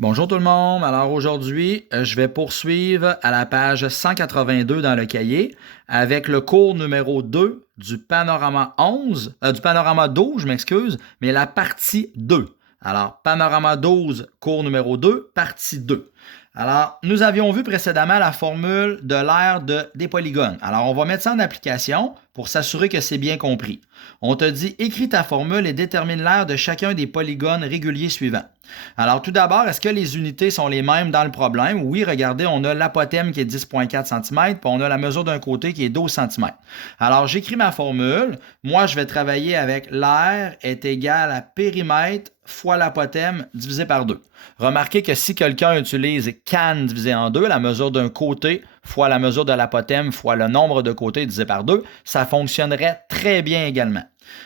Bonjour tout le monde. Alors aujourd'hui, je vais poursuivre à la page 182 dans le cahier avec le cours numéro 2 du panorama 11, du panorama 12, je m'excuse, mais la partie 2. Alors, panorama 12, cours numéro 2, partie 2. Alors, nous avions vu précédemment la formule de l'aire des polygones. Alors, on va mettre ça en application pour s'assurer que c'est bien compris. On te dit, écris ta formule et détermine l'aire de chacun des polygones réguliers suivants. Alors, tout d'abord, est-ce que les unités sont les mêmes dans le problème? Oui, regardez, on a l'apothème qui est 10,4 cm, puis on a la mesure d'un côté qui est 12 cm. Alors, j'écris ma formule. Moi, je vais travailler avec l'aire est égal à périmètre fois l'apothème divisé par 2. Remarquez que si quelqu'un utilise can divisé en 2, la mesure d'un côté fois la mesure de l'apothème fois le nombre de côtés divisé par 2, ça fonctionnerait très bien également.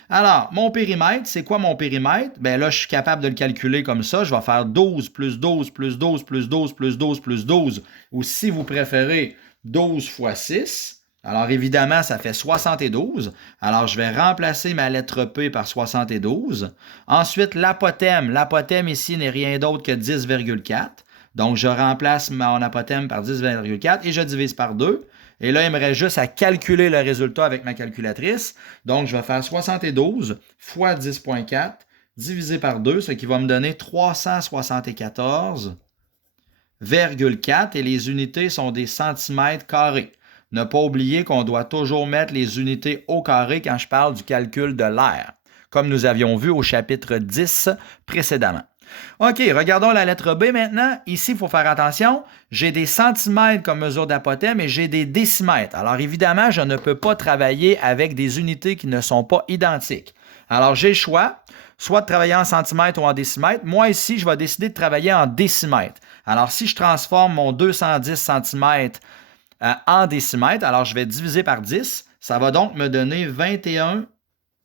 Alors, mon périmètre, c'est quoi mon périmètre? Bien là, je suis capable de le calculer comme ça. Je vais faire 12 plus 12 plus 12 plus 12 plus 12 plus 12. Ou si vous préférez, 12 fois 6. Alors évidemment, ça fait 72. Alors je vais remplacer ma lettre P par 72. Ensuite, l'apothème. L'apothème ici n'est rien d'autre que 10,4. Donc je remplace mon apothème par 10,4 et je divise par 2. Et là, il me reste juste à calculer le résultat avec ma calculatrice. Donc, je vais faire 72 fois 10,4 divisé par 2, ce qui va me donner 374,4 et les unités sont des centimètres carrés. Ne pas oublier qu'on doit toujours mettre les unités au carré quand je parle du calcul de l'aire, comme nous avions vu au chapitre 10 précédemment. OK, regardons la lettre B maintenant. Ici, il faut faire attention. J'ai des centimètres comme mesure d'apothème et j'ai des décimètres. Alors, évidemment, je ne peux pas travailler avec des unités qui ne sont pas identiques. Alors, j'ai le choix, soit de travailler en centimètres ou en décimètres. Moi, ici, je vais décider de travailler en décimètres. Alors, si je transforme mon 210 cm en décimètres, alors je vais diviser par 10. Ça va donc me donner 21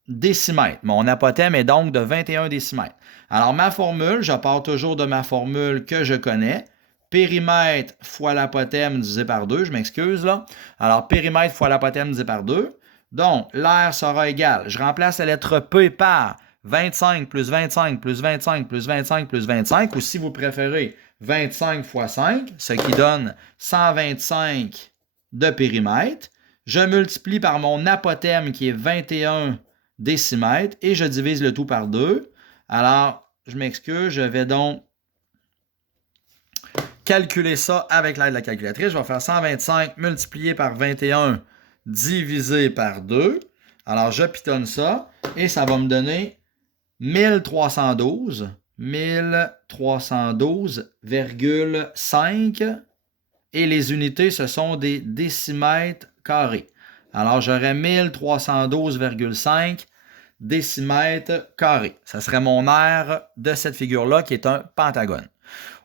décimètres. Mon apothème est donc de 21 décimètres. Alors, ma formule, je pars toujours de ma formule que je connais. Périmètre fois l'apothème divisé par 2, je m'excuse là. Alors, périmètre fois l'apothème divisé par 2. Donc, l'aire sera égal. Je remplace la lettre P par 25 plus 25 plus 25 plus 25 plus 25, ou si vous préférez, 25 fois 5, ce qui donne 125 de périmètre. Je multiplie par mon apothème qui est 21 décimètres et je divise le tout par 2. Alors, je m'excuse, je vais donc calculer ça avec l'aide de la calculatrice. Je vais faire 125 multiplié par 21 divisé par 2. Alors, je pitonne ça et ça va me donner 1312,5 et les unités, ce sont des décimètres carrés. Alors, j'aurais 1312,5 décimètres carrés. Ça serait mon aire de cette figure-là qui est un pentagone.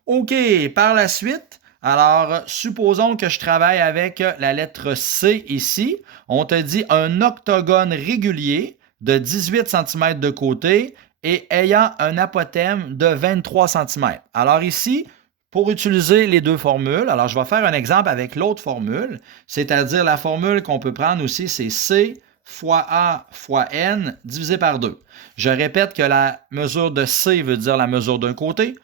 OK, par la suite, alors supposons que je travaille avec la lettre C ici. On te dit un octogone régulier de 18 cm de côté et ayant un apothème de 23 cm. Alors ici, pour utiliser les deux formules, alors je vais faire un exemple avec l'autre formule, c'est-à-dire la formule qu'on peut prendre aussi, c'est C fois A fois N divisé par 2. Je répète que la mesure de C veut dire la mesure d'un côté,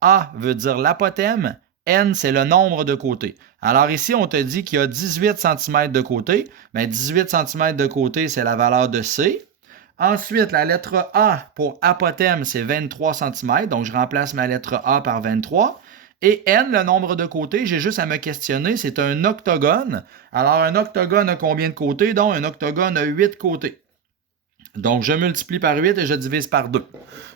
A veut dire l'apothème, N c'est le nombre de côtés. Alors ici, on te dit qu'il y a 18 cm de côté, mais 18 cm de côté, c'est la valeur de C. Ensuite, la lettre A pour apothème, c'est 23 cm, donc je remplace ma lettre A par 23. Et N, le nombre de côtés, j'ai juste à me questionner, c'est un octogone. Alors, un octogone a combien de côtés? Donc, un octogone a 8 côtés. Donc, je multiplie par 8 et je divise par 2.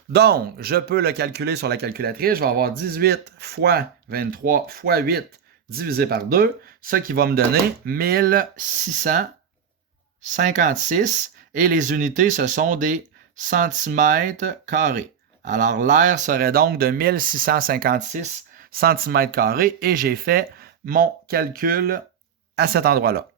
Donc, je peux le calculer sur la calculatrice. Je vais avoir 18 fois 23 fois 8 divisé par 2, ce qui va me donner 1656. Et les unités, ce sont des centimètres carrés. Alors, l'aire serait donc de 1656 cm² et j'ai fait mon calcul à cet endroit-là.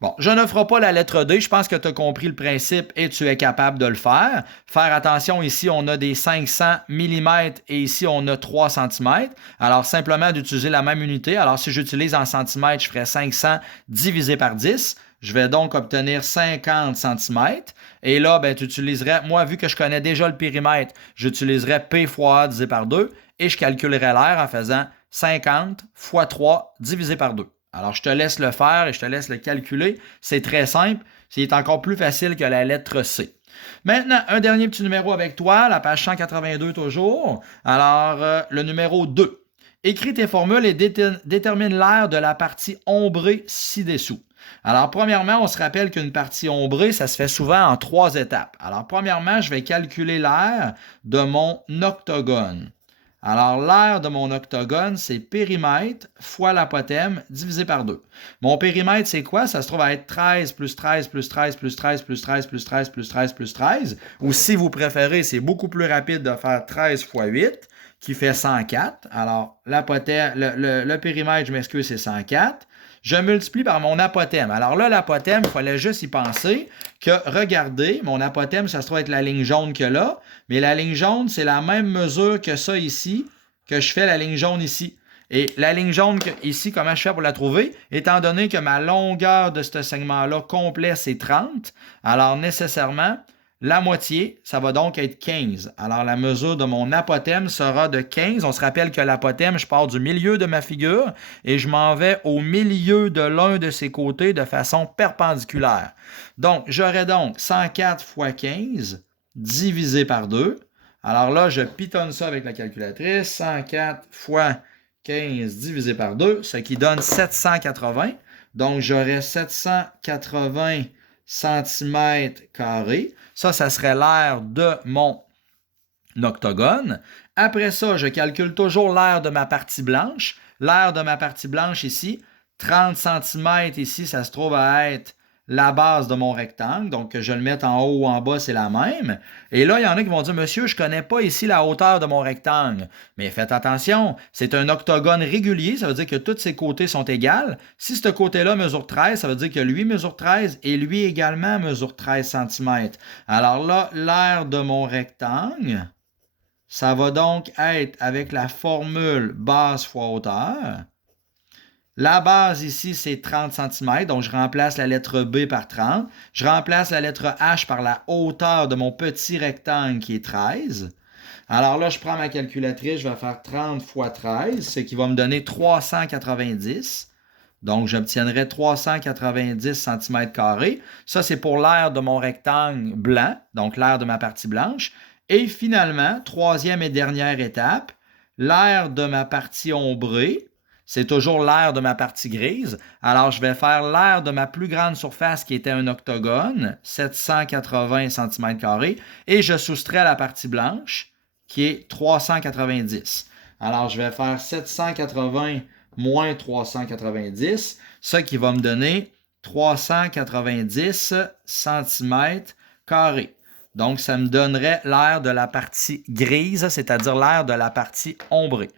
Bon, je ne ferai pas la lettre D. Je pense que tu as compris le principe et tu es capable de le faire. Faire attention, ici, on a des 500 mm et ici, on a 3 cm. Alors, simplement d'utiliser la même unité. Alors, si j'utilise en centimètres, je ferais 500 divisé par 10. Je vais donc obtenir 50 cm. Et là, ben, tu utiliserais, moi, vu que je connais déjà le périmètre, j'utiliserais P fois A divisé par 2 et je calculerai l'air en faisant 50 fois 3 divisé par 2. Alors, je te laisse le faire et je te laisse le calculer. C'est très simple. C'est encore plus facile que la lettre C. Maintenant, un dernier petit numéro avec toi, la page 182 toujours. Alors, le numéro 2. Écris tes formules et détermine l'aire de la partie ombrée ci-dessous. Alors, premièrement, on se rappelle qu'une partie ombrée, ça se fait souvent en 3 étapes. Alors, premièrement, je vais calculer l'aire de mon octogone. Alors, l'aire de mon octogone, c'est périmètre fois l'apothème divisé par 2. Mon périmètre, c'est quoi? Ça se trouve à être 13 plus 13 plus 13 plus 13 plus 13 plus 13 plus 13 plus 13. Ou si vous préférez, c'est beaucoup plus rapide de faire 13 fois 8, qui fait 104. Alors, le périmètre, je m'excuse, c'est 104. Je multiplie par mon apothème. Alors là, l'apothème, il fallait juste y penser que, regardez, mon apothème, ça se trouve être la ligne jaune que là, mais la ligne jaune, c'est la même mesure que ça ici, que je fais la ligne jaune ici. Et la ligne jaune ici, comment je fais pour la trouver? Étant donné que ma longueur de ce segment-là complet, c'est 30, alors nécessairement, la moitié, ça va donc être 15. Alors, la mesure de mon apothème sera de 15. On se rappelle que l'apothème, je pars du milieu de ma figure et je m'en vais au milieu de l'un de ses côtés de façon perpendiculaire. Donc, j'aurai donc 104 fois 15 divisé par 2. Alors là, je pitonne ça avec la calculatrice. 104 fois 15 divisé par 2, ce qui donne 780. Donc, j'aurai 780 cm². Ça serait l'aire de mon octogone. Après ça, je calcule toujours l'aire de ma partie blanche. L'aire de ma partie blanche ici, 30 cm ici, ça se trouve à être la base de mon rectangle. Donc, que je le mette en haut ou en bas, c'est la même. Et là, il y en a qui vont dire, monsieur, je ne connais pas ici la hauteur de mon rectangle. Mais faites attention, c'est un octogone régulier, ça veut dire que tous ses côtés sont égaux. Si ce côté-là mesure 13, ça veut dire que lui mesure 13 et lui également mesure 13 cm. Alors là, l'aire de mon rectangle, ça va donc être avec la formule base fois hauteur. La base ici, c'est 30 cm, donc je remplace la lettre B par 30. Je remplace la lettre H par la hauteur de mon petit rectangle qui est 13. Alors là, je prends ma calculatrice, je vais faire 30 fois 13, ce qui va me donner 390. Donc, j'obtiendrai 390 cm². Ça, c'est pour l'aire de mon rectangle blanc, donc l'aire de ma partie blanche. Et finalement, troisième et dernière étape, l'aire de ma partie ombrée. C'est toujours l'aire de ma partie grise. Alors, je vais faire l'aire de ma plus grande surface qui était un octogone, 780 cm², et je soustrais la partie blanche qui est 390. Alors, je vais faire 780 moins 390, ce qui va me donner 390 cm². Donc, ça me donnerait l'aire de la partie grise, c'est-à-dire l'aire de la partie ombrée.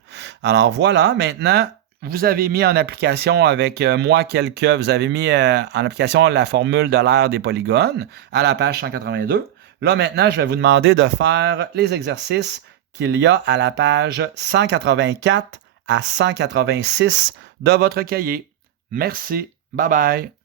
Alors, voilà, maintenant, vous avez mis en application avec moi vous avez mis en application la formule de l'aire des polygones à la page 182. Là, maintenant, je vais vous demander de faire les exercices qu'il y a à la page 184 à 186 de votre cahier. Merci. Bye bye.